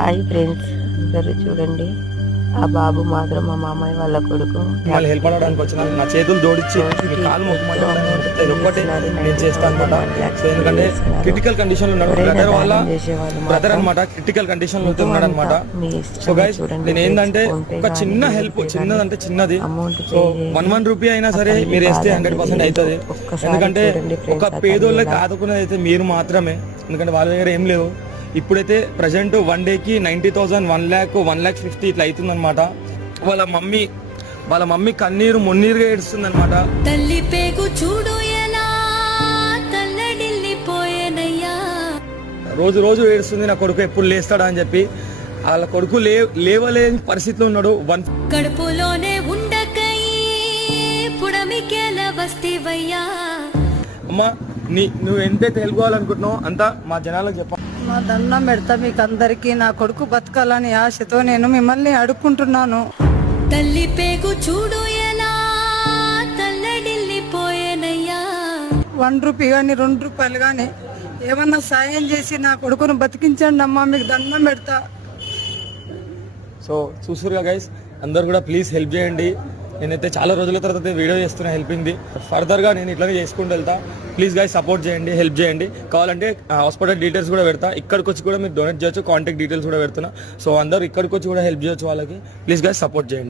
Hi friends, అందరూ చూడండి. ఆ బాబు మాత్రం మా మామయ్య వాళ్ళ కొడుకు. మళ్ళీ హెల్ప్ అడగడానికి వచ్చిన నా చేతులు జోడించి మీ కాలు మొక్కమని ఇది ఒక్కటే నేను చేస్తాను అనమాట. సో ఎందుకంటే క్రిటికల్ కండిషన్లో ఉన్నాడు బ్రదర్, వాళ్ళ బ్రదర్ అనమాట. క్రిటికల్ కండిషన్లో ఉన్నాడు అనమాట. సో గైస్ నేను ఏంటంటే ఒక చిన్న హెల్ప్, చిన్నదంటే చిన్నది. సో 1 రూపీ అయినా సరే మీరు వేస్తే 100% అవుతుంది. ఎందుకంటే ఒక పేదోళ్ళకి ఆదుకునేది అయితే మీరు మాత్రమే. ఎందుకంటే వాళ్ళ దగ్గర ఏం లేవు. ఇప్పుడైతే ప్రజెంట్ 1 డేకి 90,000, 1 lakh, 1,50,000 ఇట్లా అవుతుంది అనమాట. వాళ్ళ మమ్మీ కన్నీరు మున్నీరుగా ఏడుస్తుంది అనమాట. తల్లి పేగు చూడు ఎలా తల్లడిల్లిపోయేనయ్యా. రోజు ఏడుస్తుంది, నా కొడుకు ఎప్పుడు లేస్తాడా అని చెప్పి. వాళ్ళ కొడుకు లేవలేని పరిస్థితిలో ఉన్నాడు. కడుపులోనే ఉండకై పుడమికేల వస్తేవయ్యా. అమ్మా నువ్వు ఎంతైతే హెల్ప్ కావాలనుకుంటున్నావు అంతా మా జనాలకు చెప్ప. మా దండం పెడతా మీకు అందరికీ. నా కొడుకు బతకాలని ఆశతో నేను మిమ్మల్ని అడుక్కుంటున్నాను. తల్లి పేగు చూడు ఎలా తల్లడిల్లిపోయేనయ్యా. 1 రూపీ కానీ 2 రూపాయలు కానీ ఏమన్నా సాయం చేసి నా కొడుకును బతికించండి అమ్మా, మీకు దండం పెడతా. సో చూసారుగా గైస్, అందరు కూడా ప్లీజ్ హెల్ప్ చేయండి. నేనైతే చాలా రోజుల తర్వాత వీడియో చేస్తున్నా హెల్పింగ్ది. ఫర్దర్గా నేను ఇట్లానే చేసుకుంటూ వెళ్తా. ప్లీజ్ గైస్ సపోర్ట్ చేయండి, హెల్ప్ చేయండి. కావాలంటే హాస్పిటల్ డీటెయిల్స్ కూడా పెడతా. ఇక్కడికి వచ్చి కూడా మీరు డొనేట్ చేయొచ్చు, కాంటాక్ట్ డీటెయిల్స్ కూడా పెడుతున్నా. సో అందరూ ఇక్కడికి వచ్చి కూడా హెల్ప్ చేయొచ్చు వాళ్ళకి. ప్లీజ్ గైస్ సపోర్ట్ చేయండి.